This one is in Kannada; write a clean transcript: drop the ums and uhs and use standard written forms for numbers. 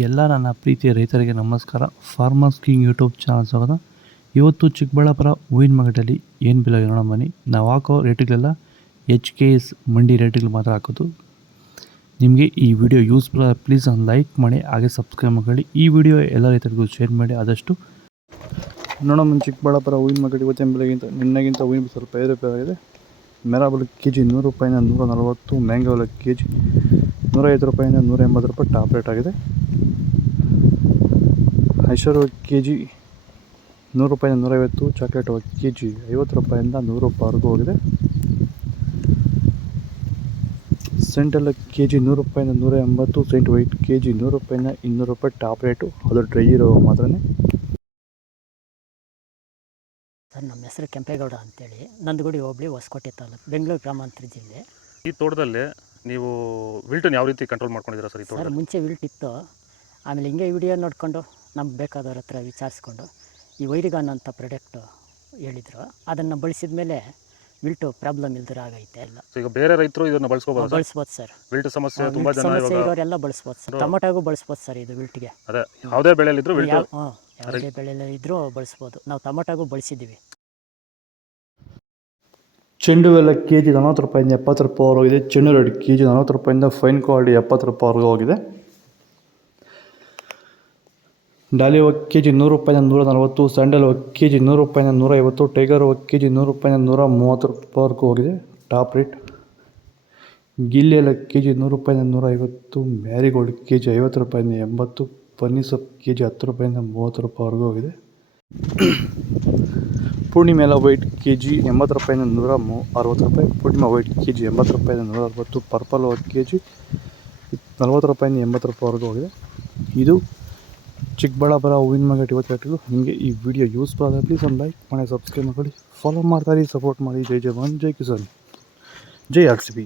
ಎಲ್ಲ ನನ್ನ ಪ್ರೀತಿಯ ರೈತರಿಗೆ ನಮಸ್ಕಾರ. ಫಾರ್ಮರ್ಸ್ ಕಿಂಗ್ ಯೂಟ್ಯೂಬ್ ಚಾನಲ್ ಸ್ವಾಗತ. ಇವತ್ತು ಚಿಕ್ಕಬಳ್ಳಾಪುರ ಹೂವಿನ ಮಾರ್ಕೆಟಲ್ಲಿ ಏನು ಬೆಲೆ ನೋಡೋಣ ಬನ್ನಿ. ನಾವು ಹಾಕೋ ರೇಟ್ಗಳೆಲ್ಲ HKS ಮಂಡಿ ರೇಟ್ಗಳು ಮಾತ್ರ ಹಾಕೋದು. ನಿಮಗೆ ಈ ವಿಡಿಯೋ ಯೂಸ್ಫುಲ್ ಪ್ಲೀಸ್ ಒಂದು ಲೈಕ್ ಮಾಡಿ, ಹಾಗೆ ಸಬ್ಸ್ಕ್ರೈಬ್ ಮಾಡಿ. ಈ ವಿಡಿಯೋ ಎಲ್ಲ ರೈತರಿಗೂ ಶೇರ್ ಮಾಡಿ ಆದಷ್ಟು. ನೋಡೋಣ ಚಿಕ್ಕಬಳ್ಳಾಪುರ ಹೂವಿನ ಮಾರ್ಕೆಟ್ ಇವತ್ತಿನ ಬೆಲೆಗಿಂತ ನಿನ್ನೆಗಿಂತ ಹೂವಿನ ಸ್ವಲ್ಪ 5 ರೂಪಾಯಿ ಆಗಿದೆ. ಮೆರಾಬಲ್ ಕೆಜಿ 100 ರೂಪಾಯಿಂದ 140, ಮ್ಯಾಂಗೋಲ ಕೆಜಿ 150 ರೂಪಾಯಿಂದ 180 ರೂಪಾಯಿ ಟಾಪ್ ರೇಟ್ ಆಗಿದೆ. ಐಶ್ವರ್ಯ ಕೆಜಿ 100 ರೂಪಾಯಿಂದ 150, ಚಾಕ್ಲೇಟ್ ಕೆಜಿ 50 ರೂಪಾಯಿಂದ 100 ರೂಪಾಯಿವರೆಗೂ ಹೋಗಿದೆ. ಸೆಂಟೆಲ್ಲ ಕೆಜಿ 100 ರೂಪಾಯಿಂದ 180, ಸೆಂಟ್ ವೈಟ್ ಕೆಜಿ 100 ರೂಪಾಯಿಂದ 200 ರೂಪಾಯಿ ಟಾಪ್ ರೇಟು. ಅದು ಡ್ರೈ ಇರೋ ಮಾತ್ರ. ಸರ್, ನಮ್ಮ ಹೆಸರು ಕೆಂಪೇಗೌಡ ಅಂತೇಳಿ, ನಂದಗುಡಿ ಹೋಬಳಿ, ಹೊಸಕೋಟೆ ತಾಲೂಕು, ಬೆಂಗಳೂರು ಗ್ರಾಮಾಂತರ ಜಿಲ್ಲೆ. ಈ ತೋಟದಲ್ಲಿ ನೀವು ವಿಲ್ಟನ್ನು ಯಾವ ರೀತಿ ಕಂಟ್ರೋಲ್ ಮಾಡ್ಕೊಂಡಿದ್ದೀರಾ ಸರ್? ಈ ಸರ್, ಮುಂಚೆ ವಿಲ್ಟ್ ಇತ್ತು. ಆಮೇಲೆ ಹಿಂಗೆ ವಿಡಿಯೋ ನೋಡಿಕೊಂಡು ನಮ್ಗೆ ಬೇಕಾದವ್ರ ಹತ್ರ ವಿಚಾರಿಸ್ಕೊಂಡು ಈ ವೈರಿಗಾನ್ ಅಂತ ಪ್ರಾಡಕ್ಟು ಹೇಳಿದರು. ಅದನ್ನು ಬಳಸಿದ ಮೇಲೆ ವಿಲ್ಟು ಪ್ರಾಬ್ಲಮ್ ಇಲ್ದಿರ ಆಗೈತೆ ಎಲ್ಲ. ಈಗ ಬೇರೆ ರೈತರು ಇದನ್ನು ಬಳಸ್ಬೋದು ಸರ್. ವಿಲ್ಟ್ ಸಮಸ್ಯೆ ತುಂಬ ಜನ ಇರೋರೆಲ್ಲ ಬಳಸ್ಬೋದು ಸರ್. ಟೊಮೊಟೊಗೂ ಬಳಸ್ಬೋದು ಸರ್ ಇದು ವಿಲ್ಟ್ಗೆ. ಅದೇ ಯಾವುದೇ ಬೆಳೆಯಲ್ಲಿದ್ದರೂ ಯಾವುದೇ ಬೆಳೆಯಲ್ಲಿ ಇದ್ರೂ ಬಳಸ್ಬೋದು. ನಾವು ಟೊಮೊಟೊಗೂ ಬಳಸಿದ್ದೀವಿ. ಚೆಂಡು ಎಲ್ಲ ಕೆಜಿ 40 ರೂಪಾಯಿಂದ 70 ರೂಪಾಯಿವರೆಗೂ ಹೋಗಿದೆ. ಚೆಂಡು ರೆಡ್ ಕೆಜಿ 40 ರೂಪಾಯಿಂದ ಫೈನ್ ಕ್ವಾಲಿಟಿ 70 ರೂಪಾಯಿವರೆಗೂ ಹೋಗಿದೆ. ಡಾಲಿ ಕೆಜಿ 100 ರೂಪಾಯಿಂದ 140, ಸ್ಯಾಂಡಲ್ ಕೆಜಿ 100 ರೂಪಾಯಿಂದ 150, ಟೈಗರ್ ಕೆಜಿ 100 ರೂಪಾಯಿಂದ 130 ರೂಪಾಯಿವರೆಗೂ ಹೋಗಿದೆ ಟಾಪ್ ರೇಟ್. ಗಿಲ್ಲಿ ಎಲ್ಲ ಕೆಜಿ 100 ರೂಪಾಯಿಂದ 150, ಮ್ಯಾರಿಗೋಲ್ಡ್ ಕೆಜಿ 50 ರೂಪಾಯಿಂದ 80, ಪನ್ನೀರ್ ಸೊಪ್ಪು ಕೆಜಿ 10 ರೂಪಾಯಿಂದ 30 ರೂಪಾಯಿವರೆಗೂ ಹೋಗಿದೆ. ಪೂರ್ಣಿಮೆ ಎಲ್ಲ ವೈಟ್ ಕೆಜಿ 80 ರೂಪಾಯಿಂದ 160 ರೂಪಾಯಿ, ಪೂರ್ಣಿಮಾ ವೈಟ್ ಕೆಜಿ 80 ರೂಪಾಯಿಂದ 160, ಪರ್ಪಲ್ ಕೆಜಿ 40 ರೂಪಾಯಿಂದ 80 ರೂಪಾಯಿವರೆಗೂ ಹೋಗಿದೆ. ಇದು ಚಿಕ್ಕಬಳ್ಳಾಪುರ ಹೂವಿನ ಮಾರ್ಕೆಟ್ ಇವತ್ತು ರೇಟ್ಗಳು. ನಿಮಗೆ ಈ ವಿಡಿಯೋ ಯೂಸ್ಫುಲ್ ಆದರೆ ಪ್ಲೀಸ್ ಒಂದು ಲೈಕ್ ಮಾಡಿ, ಸಬ್ಸ್ಕ್ರೈಬ್ ಮಾಡಿ, ಫಾಲೋ ಮಾಡ್ತಾರೆ, ಸಪೋರ್ಟ್ ಮಾಡಿ. ಜೈ ಜವಾನ್, ಜೈ ಕಿಸಾನ್, ಜೈ RCB.